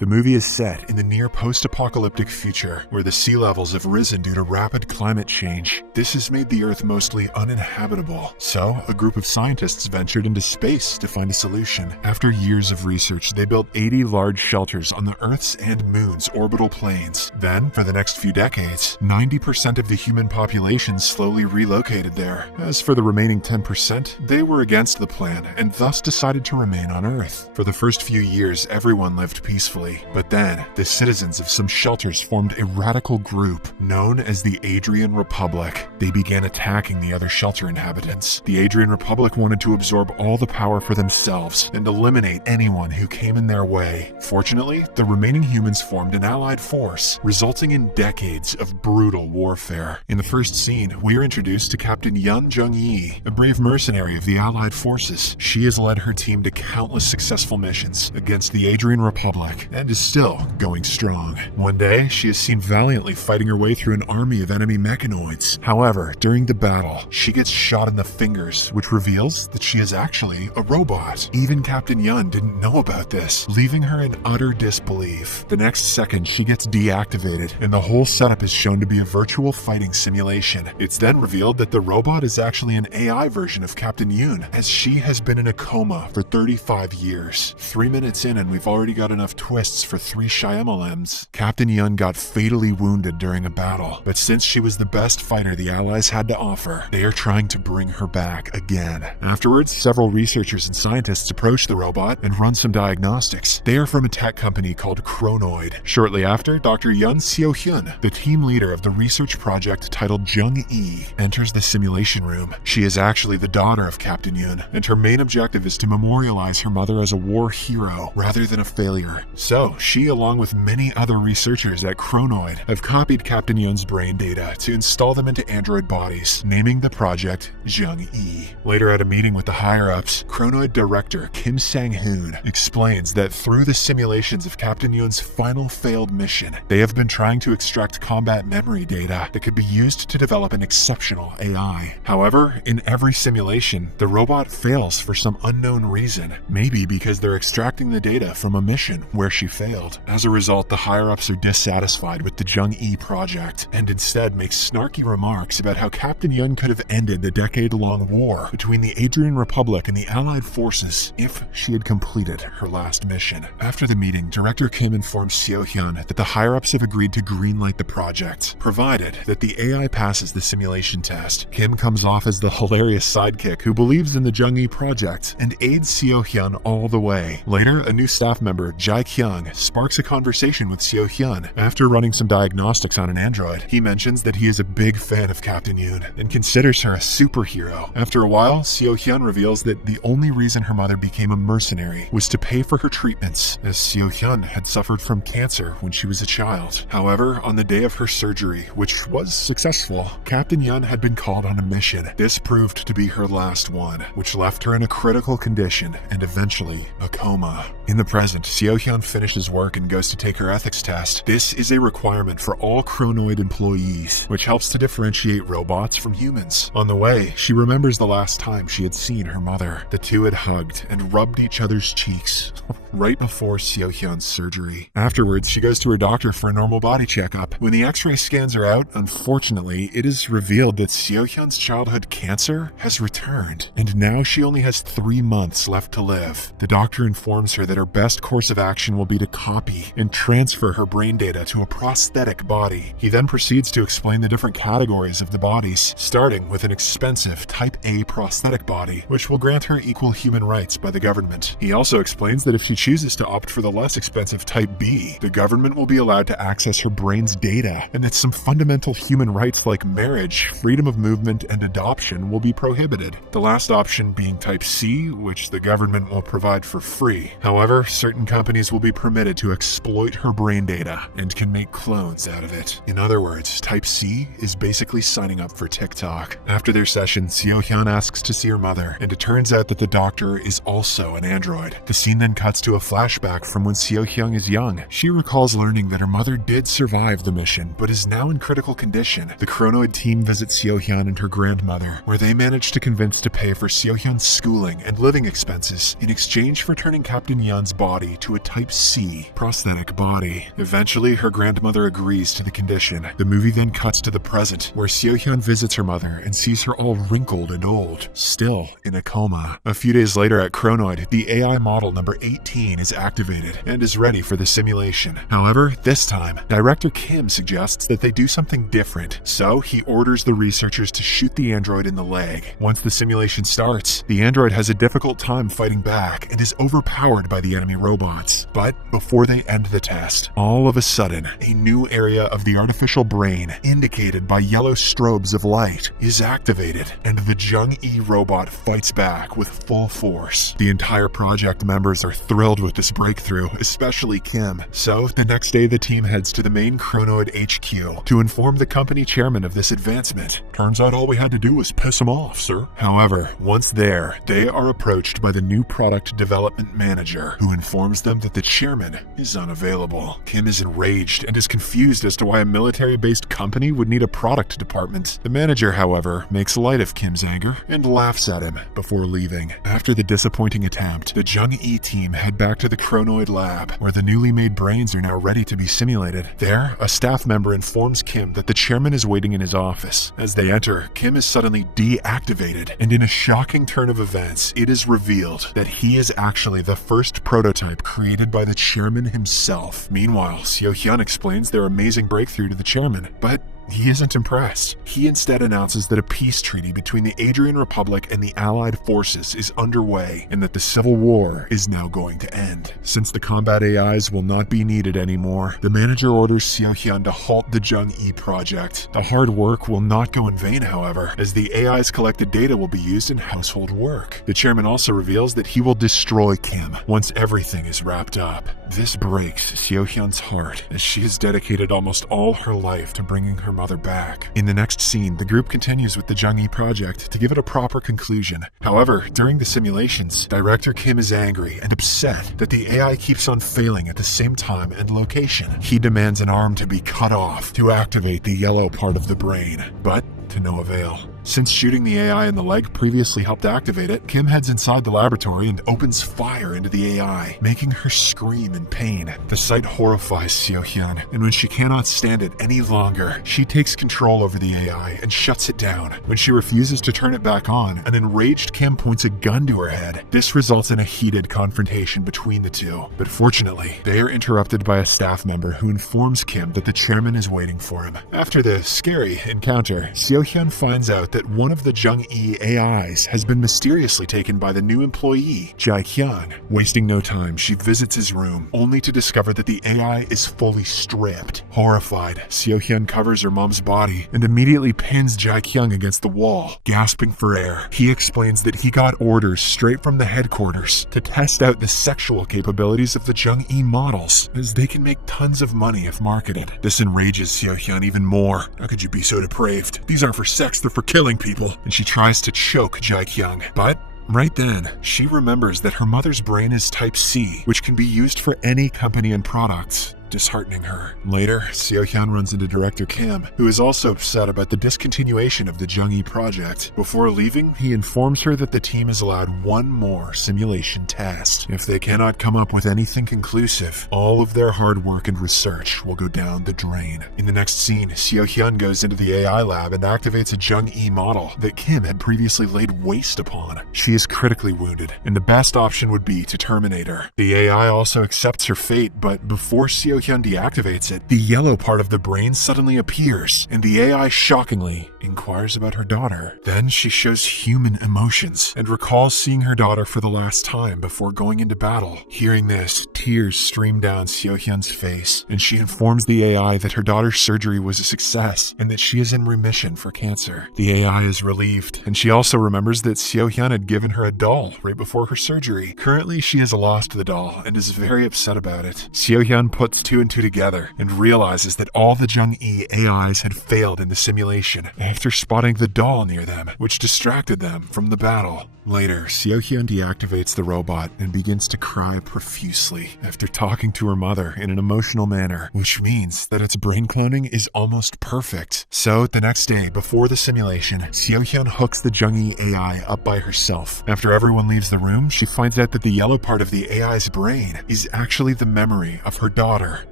The movie is set in the near post-apocalyptic future, where the sea levels have risen due to rapid climate change. This has made the Earth mostly uninhabitable, so a group of scientists ventured into space to find a solution. After years of research, they built 80 large shelters on the Earth's and Moon's orbital planes. Then, for the next few decades, 90% of the human population slowly relocated there. As for the remaining 10%, they were against the plan and thus decided to remain on Earth. For the first few years, everyone lived peacefully, but then the citizens of some shelters formed a radical group known as the Adrian Republic. They began attacking the other shelter inhabitants. The Adrian Republic wanted to absorb all the power for themselves and eliminate anyone who came in their way. Fortunately, the remaining humans formed an allied force, resulting in decades of brutal warfare. In the first scene, we are introduced to Captain Jung E, a brave mercenary of the allied forces. She has led her team to countless successful missions against the Adrian Republic and is still going strong. One day, she is seen valiantly fighting her way through an army of enemy mechanoids. However, during the battle, she gets shot in the fingers, which reveals that she is actually a robot. Even Captain Yun didn't know about this, leaving her in utter disbelief. The next second, she gets deactivated, and the whole setup is shown to be a virtual fighting simulation. It's then revealed that the robot is actually an AI version of Captain Yun, as she has been in a coma for 35 years. 3 minutes in and we've already got enough twists for 3 Shyamalan's. Captain Yun got fatally wounded during a battle, but since she was the best fighter the Allies had to offer, they are trying to bring her back again. Afterwards, several researchers and scientists approach the robot and run some diagnostics. They are from a tech company called Chronoid. Shortly after, Dr. Yun Seo-hyun, the team leader of the research project titled JUNG E, enters the simulation room. She is actually the daughter of Captain Yun, and her main objective is to memorialize her mother as a war hero rather than a failure. So, she, along with many other researchers at Chronoid, have copied Captain Yun's brain data to install them into android bodies, naming the project JUNG E. Later at a meeting with the higher-ups, Chronoid director Kim Sang-hoon explains that through the simulations of Captain Yun's final failed mission, they have been trying to extract combat memory data that could be used to develop an exceptional AI. However, in every simulation, the robot fails for some unknown reason, maybe because they're extracting the data from a mission where she failed. As a result, the higher-ups are dissatisfied with the JUNG E project and instead make snarky remarks about how Captain Yun could have ended the decade-long war between the Adrian Republic and the Allied forces if she had completed her last mission. After the meeting, Director Kim informs Seo-hyun that the higher-ups have agreed to greenlight the project, provided that the AI passes the simulation test. Kim comes off as the hilarious sidekick who believes in the JUNG E project and aids Seo-hyun all the way. Later, a new staff member, Jae-kyung, sparks a conversation with Seo-hyun. After running some diagnostics on an android, he mentions that he is a big fan of Captain Yun and considers her a superhero. After a while, Seo-hyun reveals that the only reason her mother became a mercenary was to pay for her treatments, as Seo-hyun had suffered from cancer when she was a child. However, on the day of her surgery, which was successful, Captain Yun had been called on a mission. This proved to be her last one, which left her in a critical condition and eventually a coma. In the present, Seo-hyun finishes work and goes to take her ethics test. This is a requirement for all Chronoid employees, which helps to differentiate robots from humans. On the way, she remembers the last time she had seen her mother. The two had hugged and rubbed each other's cheeks right before Seo-hyun's surgery. Afterwards, she goes to her doctor for a normal body checkup. When the x-ray scans are out, unfortunately, it is revealed that Seo-hyun's childhood cancer has returned, and now she only has 3 months left to live. The doctor informs her that her best course of action will be to copy and transfer her brain data to a prosthetic body. He then proceeds to explain the different categories of the bodies, starting with an expensive Type A prosthetic body, which will grant her equal human rights by the government. He also explains that if she chooses to opt for the less expensive Type B, the government will be allowed to access her brain's data, and that some fundamental human rights like marriage, freedom of movement, and adoption will be prohibited. The last option being Type C, which the government will provide for free. However, certain companies will be permitted to exploit her brain data and can make clones out of it. In other words, Type C is basically signing up for TikTok. After their session, Seo-hyun asks to see her mother, and it turns out that the doctor is also an android. The scene then cuts to a flashback from when Seo-hyun is young. She recalls learning that her mother did survive the mission, but is now in critical condition. The Chronoid team visits Seo-hyun and her grandmother, where they manage to convince to pay for Seo-hyun's schooling and living expenses in exchange for turning Captain Yun's body to a Type C C, prosthetic body. Eventually, her grandmother agrees to the condition. The movie then cuts to the present, where Seo-hyun visits her mother and sees her all wrinkled and old, still in a coma. A few days later at Chronoid, the AI model number 18 is activated and is ready for the simulation. However, this time, Director Kim suggests that they do something different, so he orders the researchers to shoot the android in the leg. Once the simulation starts, the android has a difficult time fighting back and is overpowered by the enemy robots. But before they end the test, all of a sudden, a new area of the artificial brain, indicated by yellow strobes of light, is activated, and the JUNG E robot fights back with full force. The entire project members are thrilled with this breakthrough, especially Kim. So, the next day the team heads to the main Chronoid HQ to inform the company chairman of this advancement. Turns out all we had to do was piss him off, sir. However, once there, they are approached by the new product development manager, who informs them that the chairman is unavailable. Kim is enraged and is confused as to why a military-based company would need a product department. The manager, however, makes light of Kim's anger and laughs at him before leaving. After the disappointing attempt, the JUNG E team head back to the Chronoid lab, where the newly made brains are now ready to be simulated. There, a staff member informs Kim that the chairman is waiting in his office. As they enter, Kim is suddenly deactivated, and in a shocking turn of events, it is revealed that he is actually the first prototype created by the chairman himself. Meanwhile, Seo-hyun explains their amazing breakthrough to the chairman, but he isn't impressed. He instead announces that a peace treaty between the Adrian Republic and the Allied forces is underway, and that the civil war is now going to end. Since the combat AIs will not be needed anymore, the manager orders Seo-hyun to halt the JUNG E project. The hard work will not go in vain, however, as the AI's collected data will be used in household work. The chairman also reveals that he will destroy Kim once everything is wrapped up. This breaks Seo-hyun's heart, as she has dedicated almost all her life to bringing her mother back. In the next scene, the group continues with the JUNG E project to give it a proper conclusion. However, during the simulations, Director Kim is angry and upset that the AI keeps on failing at the same time and location. He demands an arm to be cut off to activate the yellow part of the brain, but to no avail. Since shooting the AI in the leg previously helped activate it, Kim heads inside the laboratory and opens fire into the AI, making her scream in pain. The sight horrifies Seo-hyun, and when she cannot stand it any longer, she takes control over the AI and shuts it down. When she refuses to turn it back on, an enraged Kim points a gun to her head. This results in a heated confrontation between the two, but fortunately, they are interrupted by a staff member who informs Kim that the chairman is waiting for him. After the scary encounter, Seo-hyun finds out that one of the JUNG E AIs has been mysteriously taken by the new employee, Jae-kyung. Wasting no time, she visits his room, only to discover that the AI is fully stripped. Horrified, Seo-hyun covers her mom's body and immediately pins Jae-kyung against the wall. Gasping for air, he explains that he got orders straight from the headquarters to test out the sexual capabilities of the JUNG E models, as they can make tons of money if marketed. This enrages Seo-hyun even more. How could you be so depraved? These aren't for sex, they're for killing people. And she tries to choke Jae-kyung, but right then, she remembers that her mother's brain is type C, which can be used for any company and products, disheartening her. Later, Seo-hyun runs into Director Kim, who is also upset about the discontinuation of the JUNG E project. Before leaving, he informs her that the team is allowed one more simulation test. If they cannot come up with anything conclusive, all of their hard work and research will go down the drain. In the next scene, Seo-hyun goes into the AI lab and activates a JUNG E model that Kim had previously laid waste upon. She is critically wounded, and the best option would be to terminate her. The AI also accepts her fate, but before Seo-hyun deactivates it, the yellow part of the brain suddenly appears, and the AI shockingly inquires about her daughter. Then she shows human emotions and recalls seeing her daughter for the last time before going into battle. Hearing this, tears stream down Seo-hyun's face, and she informs the AI that her daughter's surgery was a success and that she is in remission for cancer. The AI is relieved, and she also remembers that Seo-hyun had given her a doll right before her surgery. Currently, she has lost the doll and is very upset about it. Seo-hyun puts two and two together and realizes that all the JUNG E AIs had failed in the simulation after spotting the doll near them, which distracted them from the battle. Later, Seo-hyun deactivates the robot and begins to cry profusely after talking to her mother in an emotional manner, which means that its brain cloning is almost perfect. So, the next day, before the simulation, Seo-hyun hooks the Jung E AI up by herself. After everyone leaves the room, she finds out that the yellow part of the AI's brain is actually the memory of her daughter.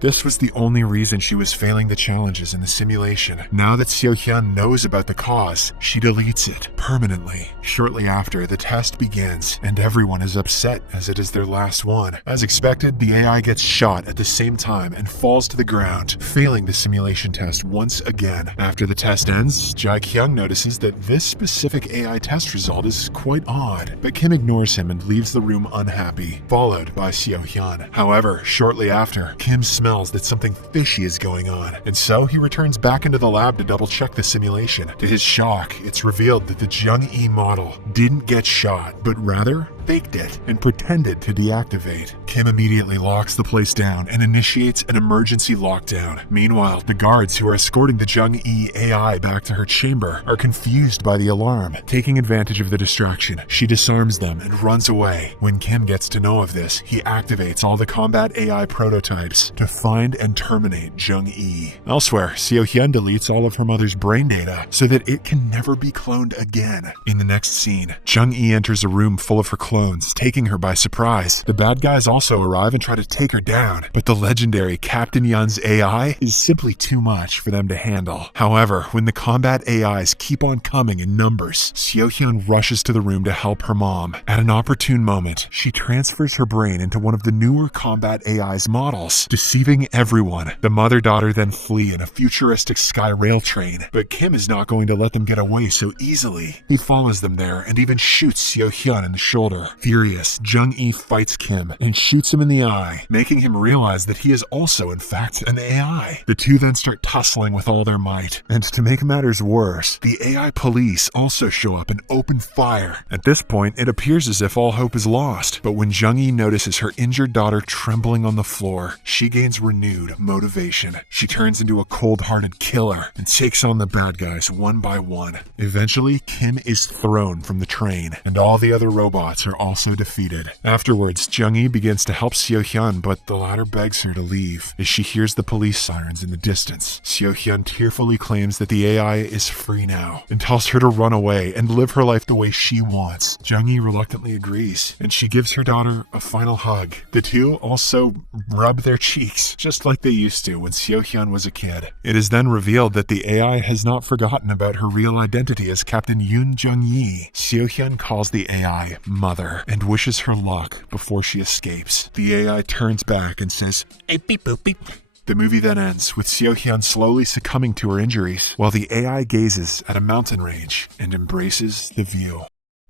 This was the only reason she was failing the challenges in the simulation. Now that Seo-hyun knows about the cause, she deletes it permanently. Shortly after, the test begins, and everyone is upset as it is their last one. As expected, the AI gets shot at the same time and falls to the ground, failing the simulation test once again. After the test ends, Jae-kyung notices that this specific AI test result is quite odd, but Kim ignores him and leaves the room unhappy, followed by Seo-hyun. However, shortly after, Kim smells that something fishy is going on, and so he returns back into the lab to double-check the simulation. To his shock, it's revealed that the Jung E model didn't get shot, but rather faked it and pretended to deactivate. Kim immediately locks the place down and initiates an emergency lockdown. Meanwhile, the guards who are escorting the Jung E AI back to her chamber are confused by the alarm. Taking advantage of the distraction, she disarms them and runs away. When Kim gets to know of this, he activates all the combat AI prototypes to find and terminate Jung E. Elsewhere, Seo-hyun deletes all of her mother's brain data so that it can never be cloned again. In the next scene, Jung E enters a room full of her clones, taking her by surprise. The bad guys also arrive and try to take her down, but the legendary Captain Yun's AI is simply too much for them to handle. However, when the combat AIs keep on coming in numbers, Seo-hyun rushes to the room to help her mom. At an opportune moment, she transfers her brain into one of the newer combat AI's models, deceiving everyone. The mother-daughter then flee in a futuristic sky rail train, but Kim is not going to let them get away so easily. He follows them there and even shoots Seo-hyun in the shoulder. Furious, Jung E fights Kim and shoots him in the eye, making him realize that he is also in fact an AI. The two then start tussling with all their might, and to make matters worse, the AI police also show up and open fire. At this point, it appears as if all hope is lost, but when Jung E notices her injured daughter trembling on the floor, she gains renewed motivation. She turns into a cold-hearted killer and takes on the bad guys one by one. Eventually, Kim is thrown from the train, and all the other robots are also defeated. Afterwards, Jung E begins to help Seo-hyun, but the latter begs her to leave as she hears the police sirens in the distance. Seo-hyun tearfully claims that the AI is free now and tells her to run away and live her life the way she wants. Jung E reluctantly agrees, and she gives her daughter a final hug. The two also rub their cheeks, just like they used to when Seo-hyun was a kid. It is then revealed that the AI has not forgotten about her real identity as Captain Yoon Jung-yi. Seo-hyun calls the AI Mother and wishes her luck before she escapes. The AI turns back and says, "Hey, beep boop beep." The movie then ends with Seo-hyun slowly succumbing to her injuries, while the AI gazes at a mountain range and embraces the view.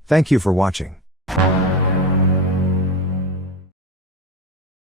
Thank you for watching.